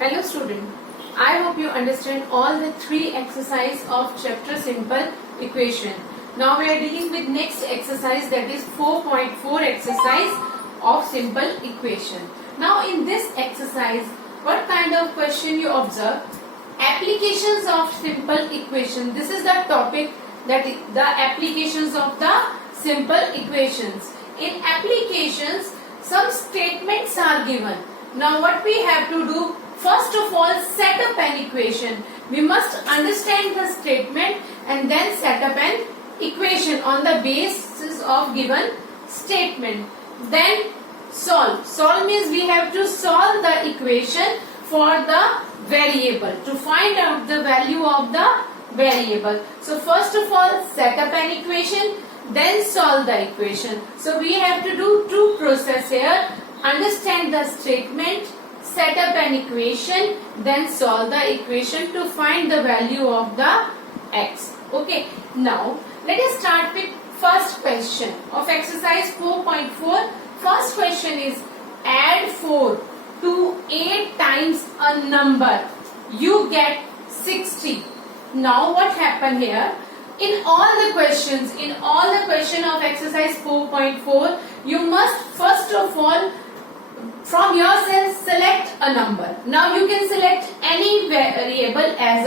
Hello student, I hope you understand all the three exercise of chapter simple equation. Now we are dealing with next exercise, that is 4.4 exercise of simple equation. Now in this exercise, what kind of question you observe? Applications of simple equation. This is the topic, that is the applications of the simple equations. In applications, some statements are given. Now what we have to do? First of all, set up an equation. We must understand the statement and then set up an equation on the basis of given statement. Then solve. Solve means we have to solve the equation for the variable, to find out the value of the variable. So first of all, set up an equation, then solve the equation. So we have to do two process here. Understand the statement, set up an equation, then solve the equation to find the value of the x. Okay. Now let us start with first question of exercise 4.4. First question is, add 4 to 8 times a number, you get 60. Now what happened here? In all the questions of exercise 4.4, you must first of all from yourself select a number. Now you can select any variable as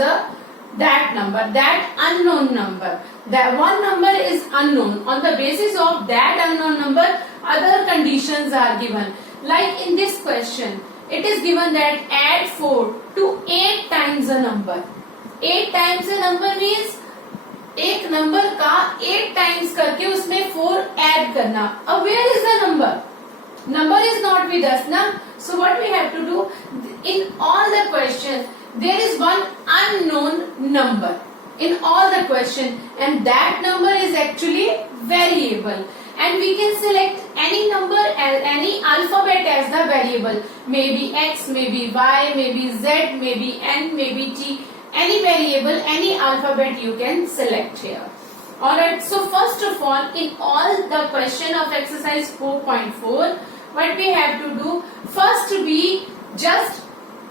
that number, that unknown number. That one number is unknown. On the basis of that unknown number, other conditions are given. Like in this question, it is given that add 4 to 8 times a number. 8 times a number means एक number का 8 times करके उसमें 4 add करना. अब where is the number? Number is not with us now. So what we have to do? In all the questions, there is one unknown number in all the question, and that number is actually variable. And we can select any number, any alphabet as the variable. Maybe x, maybe y, maybe z, maybe n, maybe t. Any variable, any alphabet you can select here. Alright, so first of all, in all the question of exercise 4.4, what we have to do? First we just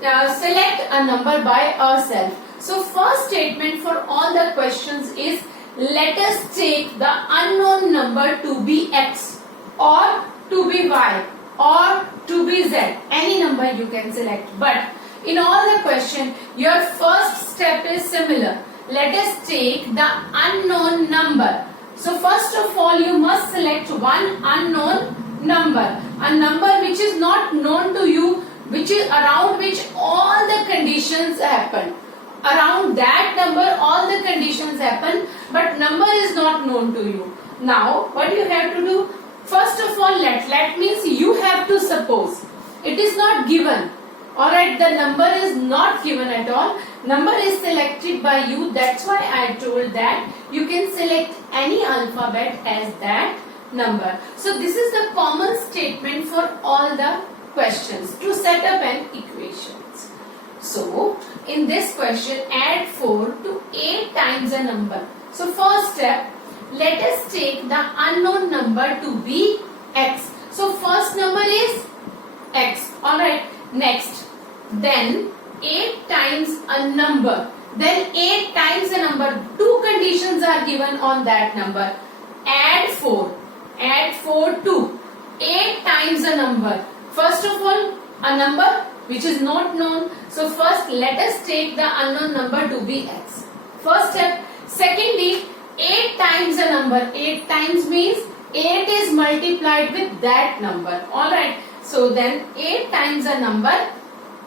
select a number by ourselves. So first statement for all the questions is, let us take the unknown number to be x or to be y or to be z. Any number you can select. But in all the question, your first step is similar. Let us take the unknown number. So first of all, you must select one unknown number. A number which is not known to you, which is around which all the conditions happen. Around that number, all the conditions happen, but number is not known to you. Now, what you have to do? First of all, let means you have to suppose. It is not given. Alright, the number is not given at all. Number is selected by you. That's why I told that you can select any alphabet as that number. So this is the common statement for all the questions to set up an equations. So in this question, add 4 to 8 times a number. So first step, let us take the unknown number to be x. So first number is x. Alright. Next, then 8 times a number. Then 8 times a number. Two conditions are given on that number. Add 4. Add 4 to 8 times a number. First of all, a number which is not known. So first let us take the unknown number to be x. First step. Secondly, 8 times a number. 8 times means 8 is multiplied with that number. Alright. So then 8 times a number,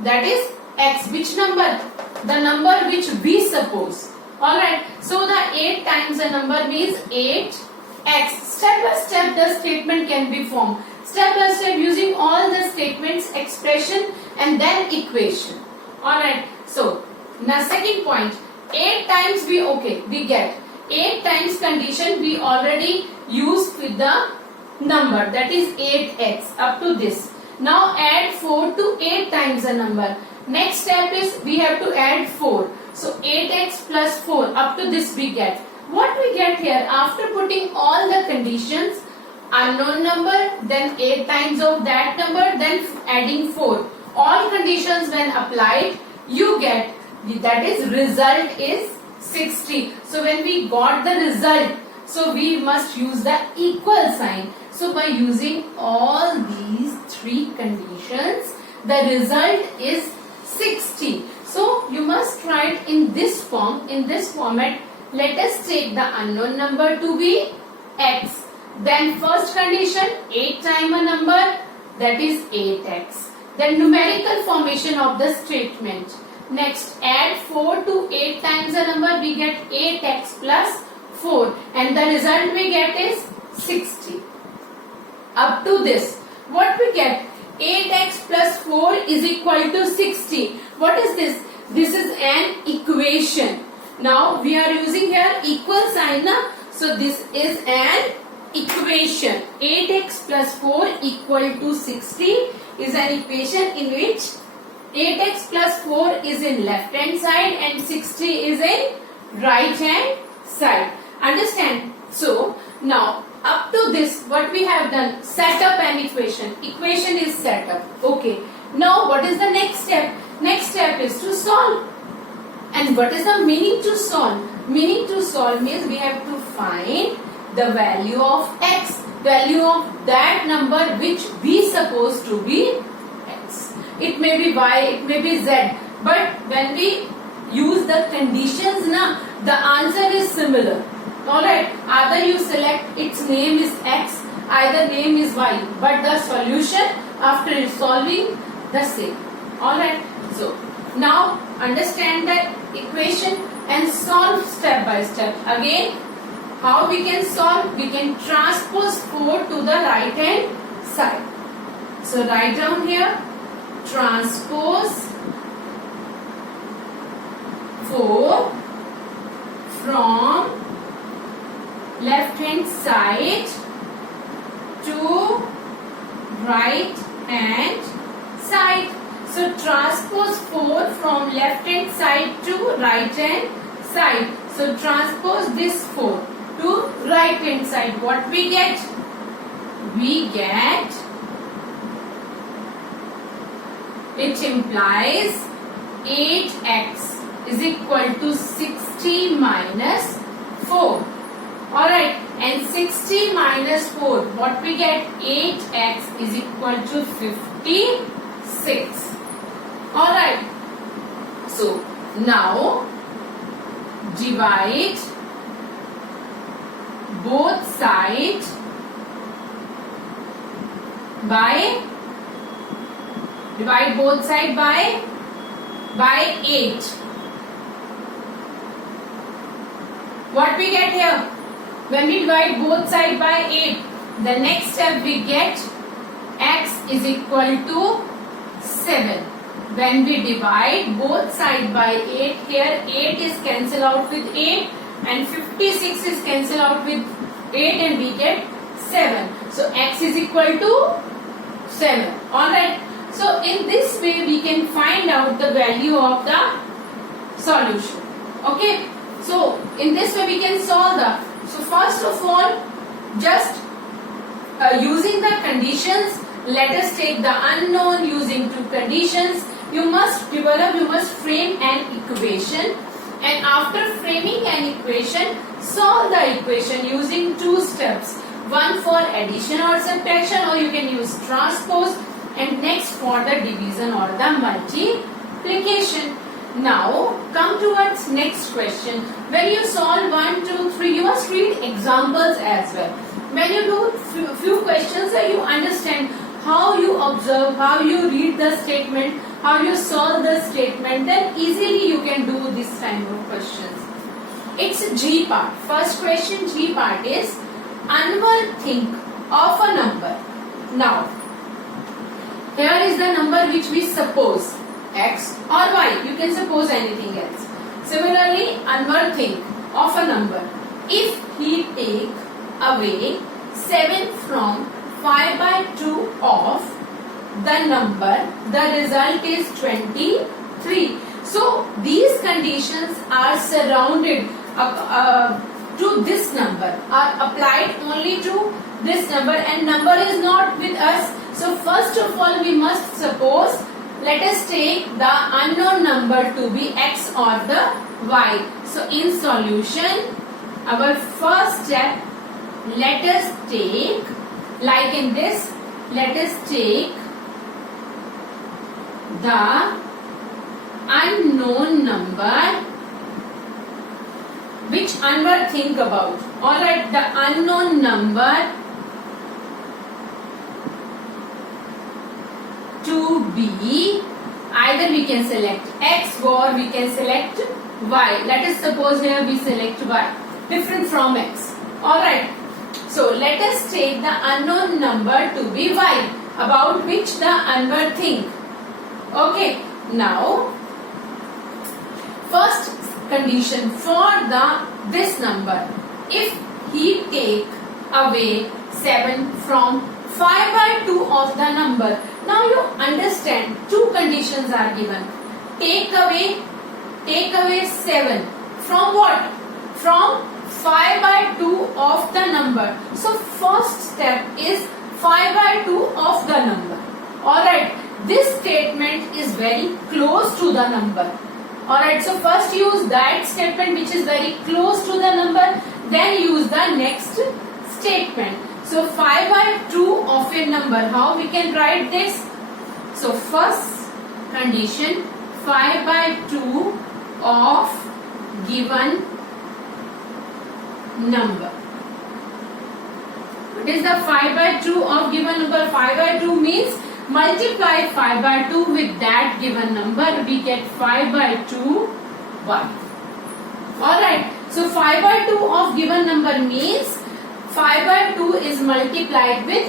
that is x. Which number? The number which we suppose. Alright. So the 8 times a number means 8x. Step by step the statement can be formed. Step by step using all the statements, expression and then equation. Alright. So now second point. 8 times we get. 8 times condition we already used with the number, that is 8x up to this. Now add 4 to 8 times a number. Next step is we have to add 4. So 8x plus 4 up to this we get. What we get here after putting all the conditions, unknown number, then 8 times of that number, then adding 4. all conditions when applied, you get, that is result is 60. So when we got the result, so we must use the equal sign. So by using all these three conditions, the result is 60. So you must write in this form, in this format. Let us take the unknown number to be x. Then first condition, 8 times a number, that is 8x. Then numerical formation of the statement. Next, add 4 to 8 times a number, we get 8x plus 4, and the result we get is 60. Up to this, what we get? 8x plus 4 is equal to 60. What is this? This is an equation. Now we are using here equal sign, na? So this is an equation. 8x plus 4 equal to 60 is an equation in which 8x plus 4 is in left hand side and 60 is in right hand side. Understand? So now up to this, what we have done? Set up an equation. Equation is set up. Okay. Now what is the next step? Next step is to solve. And what is the meaning to solve? Meaning to solve means we have to find the value of x, value of that number which we suppose to be x. It may be y, it may be z, but when we use the conditions, na, the answer is similar. Alright, either you select its name is x, either name is y, but the solution after solving the same. Alright, so now understand the equation and solve step by step. Again, how we can solve? We can transpose 4 to the right hand side. So write down here, transpose 4 from left hand side to right hand side. So transpose 4 from left hand side to right hand side. So transpose this 4 to right hand side. What we get? We get, it implies 8x is equal to 60 minus 4. Alright, and 60 minus 4, what we get? 8x is equal to 56. Alright, so now divide both sides by 8. What we get here? When we divide both sides by 8, the next step we get x is equal to 7. When we divide both sides by 8, here 8 is cancelled out with 8 and 56 is cancelled out with 8 and we get 7. So x is equal to 7. Alright. So in this way we can find out the value of the solution. Okay. So in this way we can solve the. So first of all, just using the conditions, let us take the unknown using two conditions. You must develop, you must frame an equation, and after framing an equation, solve the equation using two steps. One for addition or subtraction, or you can use transpose, and next for the division or the multiplication. Now come towards next question. When you solve 1, 2, 3, you must read examples as well. When you do few questions, you understand how you observe, how you read the statement, how you solve the statement, then easily you can do this kind of questions. It's G part. First question, G part is Anwar think of a number. Now, here is the number which we suppose, x or y. You can suppose anything else. Similarly, Anwar think of a number. If he take away 7 from 5 by 2 of the number, the result is 23. So these conditions are surrounded to this number, are applied only to this number, and number is not with us. So first of all we must suppose let us take the unknown number to be x or the y. So in solution, our first step, let us take, like in this, let us take the unknown number which Anwar think about. Alright, the unknown number to be, either we can select x or we can select y. Let us suppose here we select y, different from x. Alright, so let us take the unknown number to be y, about which the Anwar think. Okay, now first condition for this number, if he take away 7 from 5/2 of the number. Now you understand, two conditions are given. Take away 7 from what? From 5/2 of the number. So first step is 5/2 of the number. Alright, this statement is very close to the number. Alright, so first use that statement which is very close to the number, then use the next statement. So 5/2 of a number, how we can write this? So first condition, 5/2 of given number. What is the 5/2 of given number? 5/2 means multiply 5/2 with that given number, we get 5/2 y. Alright, so 5/2 of given number means 5/2 is multiplied with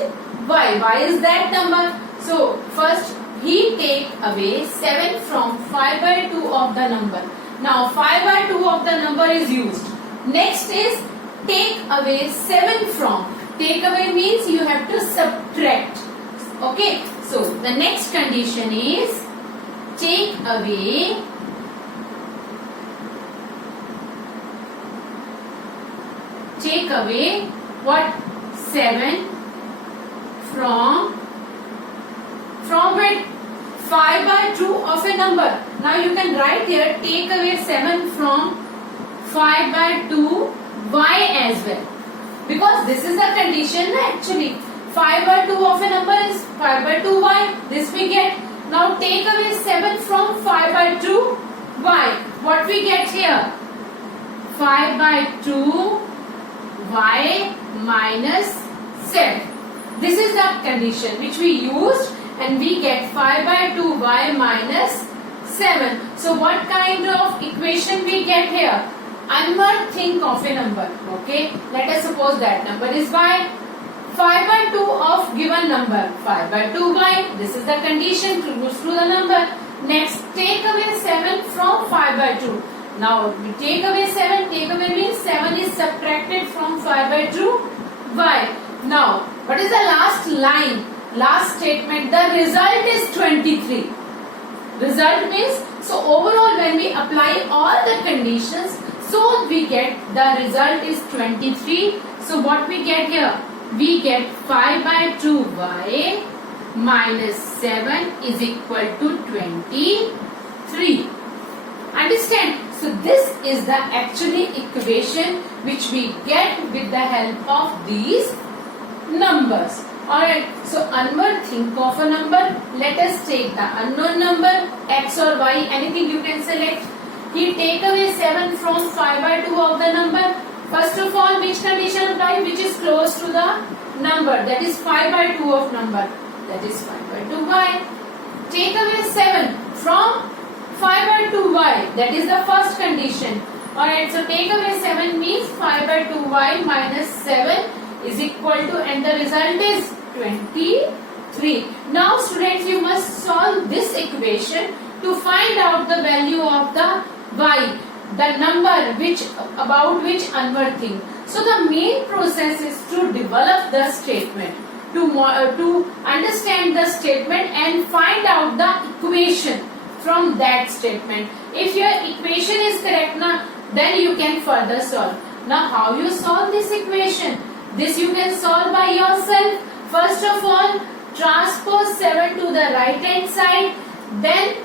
y. Y is that number. So first he take away 7 from 5/2 of the number. Now 5/2 of the number is used. Next is take away 7 from. Take away means you have to subtract. Okay, so the next condition is take away what? 7 from what? 5/2 of a number. Now you can write here, take away 7 from 5/2 y as well, because this is the condition actually. 5/2 of a number is 5/2 y. This we get. Now take away 7 from 5/2 y. What we get here? 5/2 y minus 7. This is the condition which we used, and we get 5/2 y minus 7. So what kind of equation we get here? Anwar think of a number. Okay, let us suppose that number is y. 5/2 of given number, 5/2 y. This is the condition close to the number. Next, take away 7 from 5/2. Now we take away 7. Take away means 7 is subtracted from 5/2 y. Now what is the last line? Last statement. The result is 23. Result means, so overall when we apply all the conditions, so we get the result is 23. So what we get here? We get 5/2 y minus 7 is equal to 23. Understand? So this is the actually equation which we get with the help of these numbers. Alright, so Anwar think of a number. Let us take the unknown number, x or y, anything you can select. He take away 7 from 5/2 of the number. First of all, which condition apply? Which is close to the number, that is 5/2 of number, that is 5/2 y. Take away 7 from 5/2 y, that is the first condition. Alright, so take away 7 means 5/2 y minus 7 is equal to, and the result is 23. Now students, you must solve this equation to find out the value of the y, the number about which Anwar think. So the main process is to develop the statement, to understand the statement and find out the equation from that statement. If your equation is correct, then you can further solve. Now how you solve this equation? This you can solve by yourself. First of all, transpose 7 to the right hand side. Then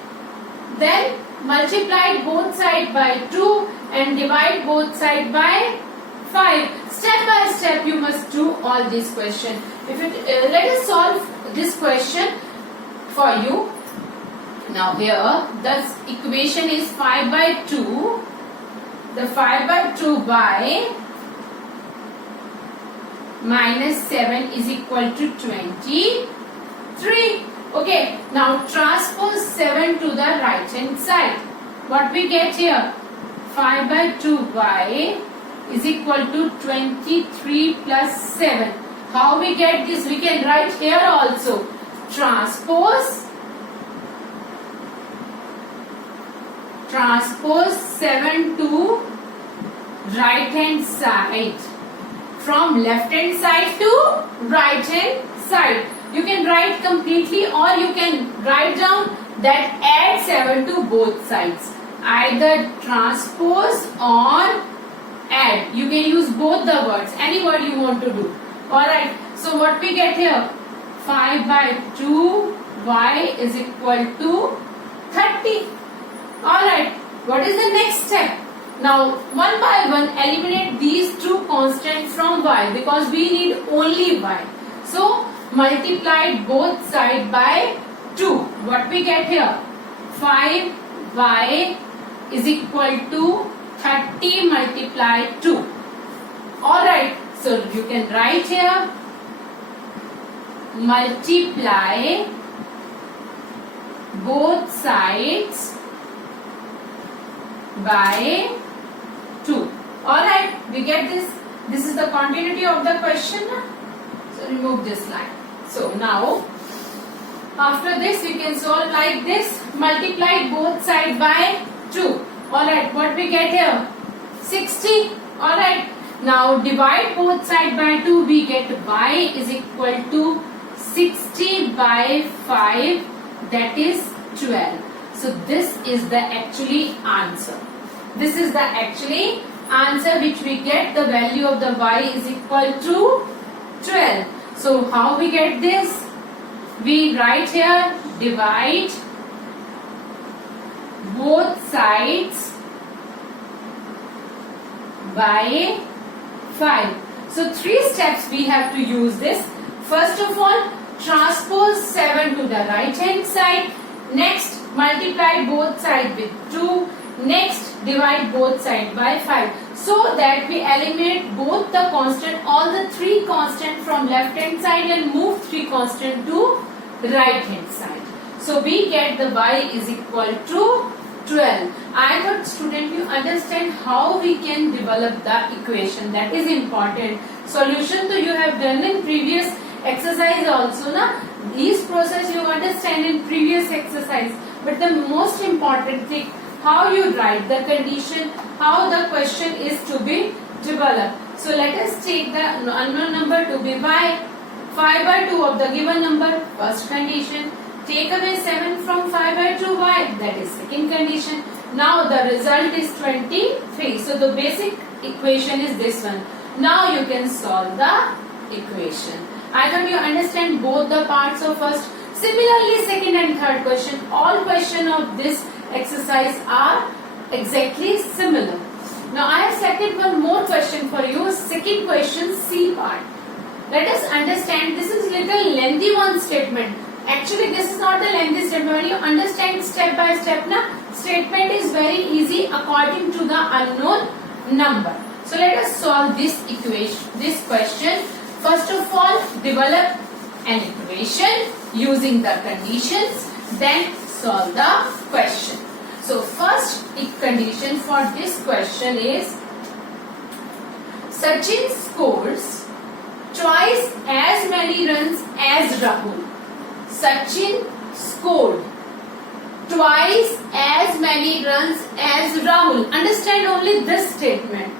multiply both sides by 2 and divide both sides by 5. Step by step you must do all these questions. Let us solve this question for you. Now here the equation is 5 by 2. The 5 by 2 by minus 7 is equal to 23. Okay, now transpose 7 to the right hand side. What we get here? 5 by 2y is equal to 23 plus 7. How we get this? We can write here also. Transpose 7 to right hand side. From left hand side to right hand side. You can write completely or you can write down that add 7 to both sides. Either transpose or add. You can use both the words. Any word you want to do. Alright. So what we get here? 5 by 2 y is equal to 30. Alright. What is the next step? Now one by one eliminate these two constants from y because we need only y. So multiply both sides by 2. What we get here? 5y is equal to 30 multiply 2. Alright, so you can write here multiply both sides by 2. Alright, we get this. This is the continuity of the question. So remove this line. So now after this we can solve like this. Multiply both sides by 2. Alright, what we get here? 60. Alright, now divide both sides by 2. We get y is equal to 60 by 5, that is 12. So this is the actually answer. This is the actually answer which we get. The value of the y is equal to 12. So how we get this? We write here divide both sides by 5. So 3 steps we have to use this. First of all, transpose 7 to the right hand side. Next, multiply both sides with 2. Next, divide both sides by 5. So that we eliminate both the constant, all the 3 constant from left hand side and move 3 constant to right hand side. So we get the y is equal to 12. I thought student you understand how we can develop the equation. That is important. Solution to you have done in previous exercise also. Na? These process you understand in previous exercise. But the most important thing, how you write the condition, how the question is to be developed. So let us take the unknown number to be y. 5 by 2 of the given number, first condition. Take away 7 from 5 by 2y, that is second condition. Now the result is 23. So the basic equation is this one. Now you can solve the equation. I thought you understand both the parts of first. Similarly, second and third question, all question of this exercise are exactly similar. Now I have selected one more question for you. Second question, C part. Let us understand, this is little lengthy one statement. Actually this is not a lengthy statement. When you understand step by step, statement is very easy according to the unknown number. So let us solve this equation, this question. First of all, develop an equation using the conditions, then solve the question. So first condition for this question is Sachin scores twice as many runs as Rahul. Sachin scored twice as many runs as Rahul. Understand only this statement.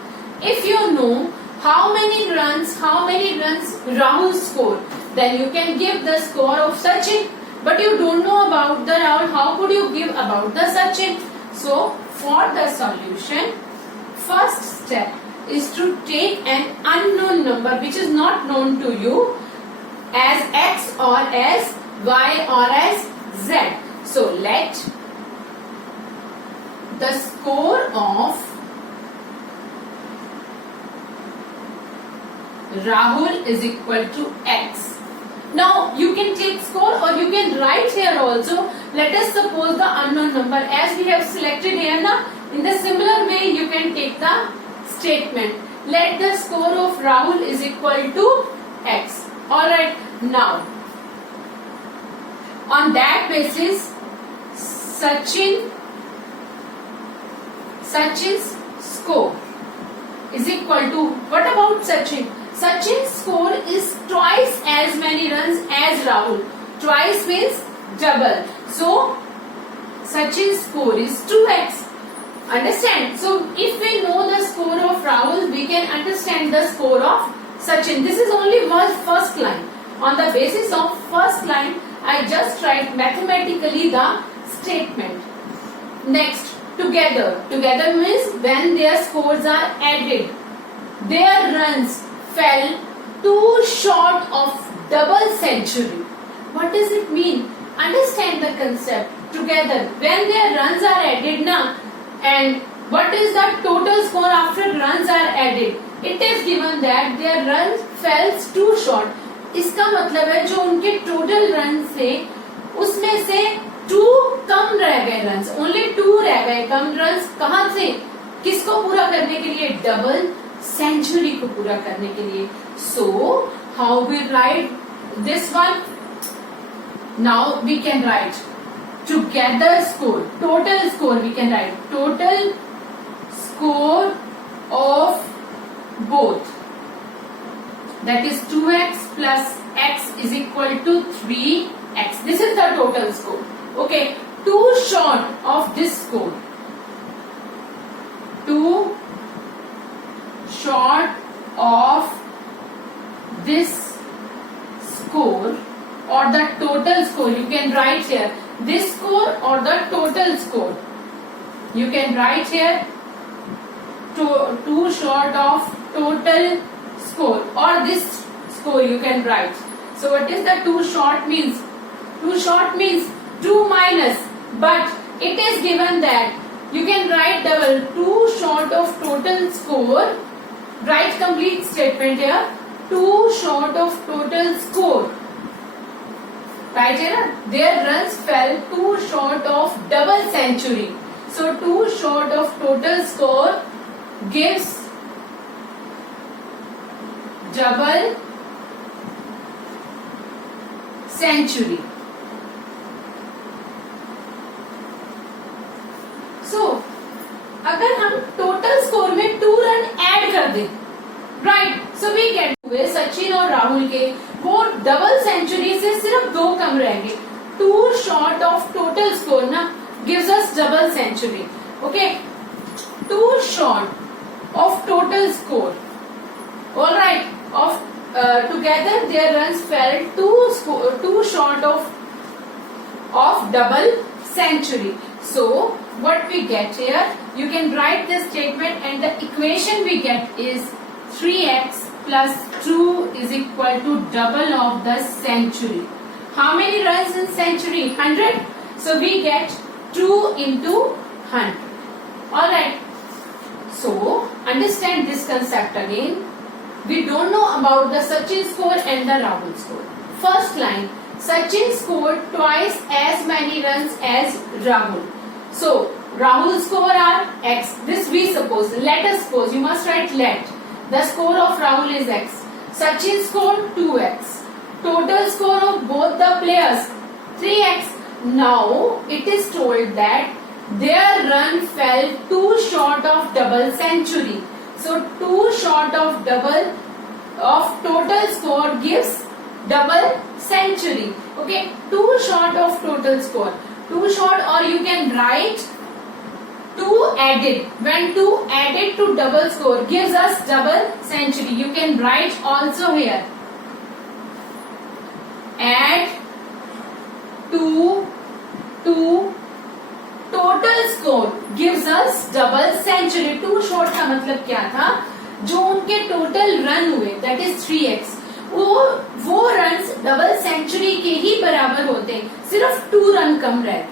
If you know how many runs Rahul scored, then you can give the score of Sachin. But you don't know about the Rahul, how could you give about the Sachin? So for the solution, first step is to take an unknown number which is not known to you as x or as y or as z. So let the score of Rahul is equal to X. Now you can click score or you can write here also. Let us suppose the unknown number as we have selected here now. In the similar way you can take the statement. Let the score of Rahul is equal to X. Alright, now on that basis Sachin's score is equal to, what about Sachin? Sachin's score is twice as many runs as Rahul. Twice means double. So Sachin's score is 2x. Understand? So if we know the score of Rahul, we can understand the score of Sachin. This is only one first line. On the basis of first line, I just write mathematically the statement. Next, together. Together means when their scores are added, their runs fell too short of double century. What does it mean? Understand the concept. Together, when their runs are added now, and what is the total score after runs are added? It is given that their runs fell too short. इसका मतलब है जो उनके total run थे उसमें से 2 कम रह गए रन्स, ओनली 2 रह गए कम रन्स. कहाँ से? किसको पूरा करने के लिए? डबल सेंचुरी को पूरा करने के लिए. So how we write this one? Now we can write together score, total score. We can write total score of both, that is 2x plus x is equal to 3x. This is the total score. Okay, too short of this score, too short of this score or the total score. You can write here this score or the total score. You can write here too short of total score or this score you can write. So what is the too short means? Too short means 2 minus, but it is given that you can write double. Too short of total score. Write complete statement here. Too short of total score. Right here, their runs fell too short of double century. So too short of total score gives double century. So अगर हम total score में 2 run add कर दें, right, so we gate हुए सचिन और राहुल के वो double century से सिर्फ 2 कम रहेंगे. 2 शॉर्ट ऑफ टोटल स्कोर ना gives us double century. Okay, 2 short of total score. All right, of together their runs fell too short of double century. So what we get here, you can write this statement and the equation we get is 3x plus 2 is equal to double of the century. How many runs in century? 100. So we get 2 into 100. All right. So understand this concept again. We don't know about the Sachin score and the Rahul score. First line, Sachin scored twice as many runs as Rahul. So Rahul's score are x. This we suppose. Let us suppose. You must write let. The score of Rahul is x. Sachin scored 2x. Total score of both the players 3x. Now it is told that their run fell too short of double century. So too short of double of total score gives double century. Okay, too short of total score. Too short, or you can write 2 added. When 2 added to double score gives us double century. You can write also here. Add 2 to total score gives us double century. Two short का मतलब क्या था? जो उनके total run हुए that is 3x, वो runs double century के ही बराबर होते हैं, सिर्फ 2 रन कम रहते.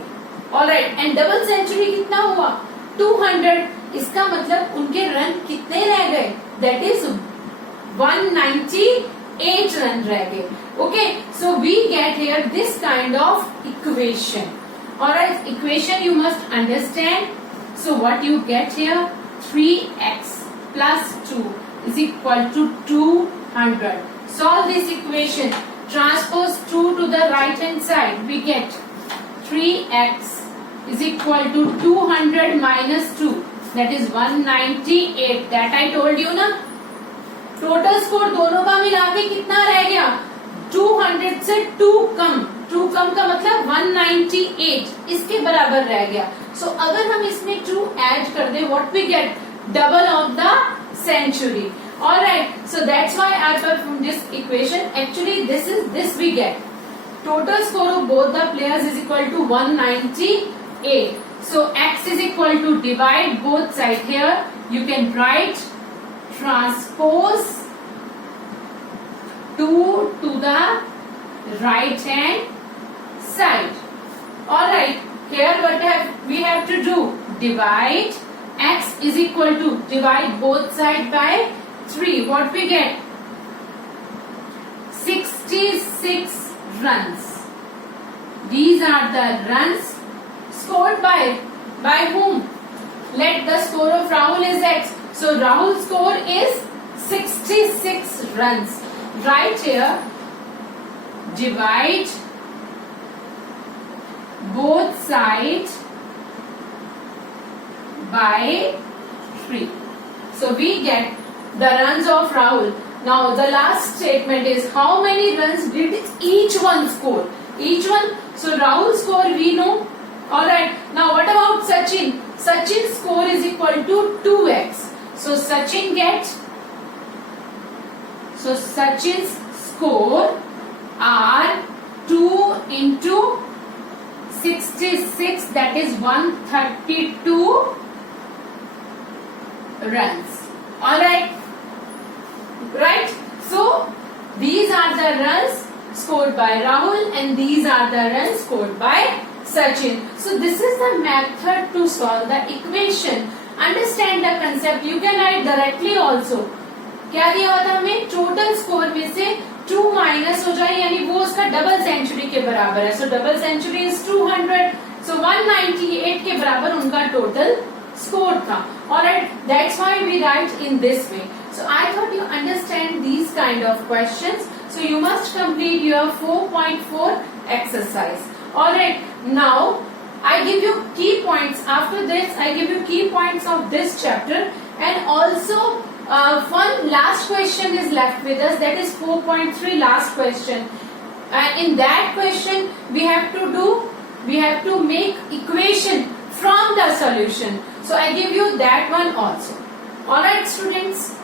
ऑलराइट, एंड डबल सेंचुरी कितना हुआ 200. इसका मतलब उनके रन कितने रह गए, दैट इज 198 रन रह गए. Okay, so we get here this kind of equation. Alright, equation you must understand. So what you get here 3x plus 2 is equal to 200. Solve this equation. Transpose 2 to the right hand side. We get 3x is equal to 200 minus 2. That is 198. That I told you ना. Total score दोनों का मिला के कितना रह गया 200 से 2 कम. 2 कम का मतलब 198 इसके बराबर रह गया. सो अगर हम इसमें 2 ऐड कर दे, what we get double of the century. All right, so that's why I performed this equation. Actually this we get total score of both the players is equal to 198. So x is equal to divide both sides. Here you can write transpose 2 to the right hand side. All right, here what we have to do, divide x is equal to divide both sides by 3. What we get 66 runs. These are the runs scored by whom? Let the score of Rahul is x. So Rahul's score is 66 runs. Right here divide both sides by 3. So we get the runs of Rahul. Now the last statement is how many runs did each one score? Each one. So Rahul's score we know. Alright. Now what about Sachin? Sachin's score is equal to 2x. So Sachin gets. So Sachin's score are 2 into 66. That is 132 runs. All right, right. So these are the runs scored by Rahul and these are the runs scored by Sachin. So this is the method to solve the equation. Understand the concept. You can write directly also. क्या दिया हुआ था हमें, total score में से 2 minus हो जाए, यानी वो उसका डबल सेंचुरी के बराबर है. So double century is 200. So 198 के बराबर उनका total score tha. Alright, that's why we write in this way. So I thought you understand these kind of questions. So you must complete your 4.4 exercise. Alright, now I give you key points. After this, I give you key points of this chapter, and also one last question is left with us. That is 4.3 last question. And in that question, we have to make equation from the solution. So I give you that one also. Alright students.